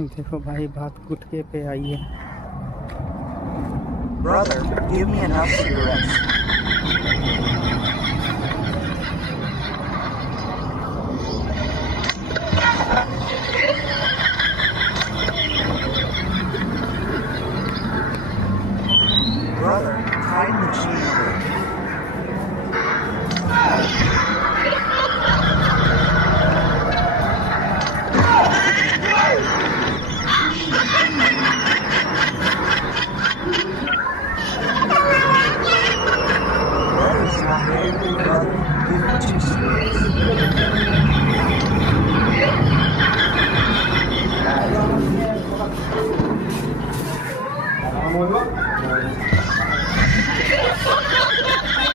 देखो भाई, बात गुटके पे आई है। Brother, give me enough cigarettes. Brother, tighten the chain a bit. Brother's not ready, brother.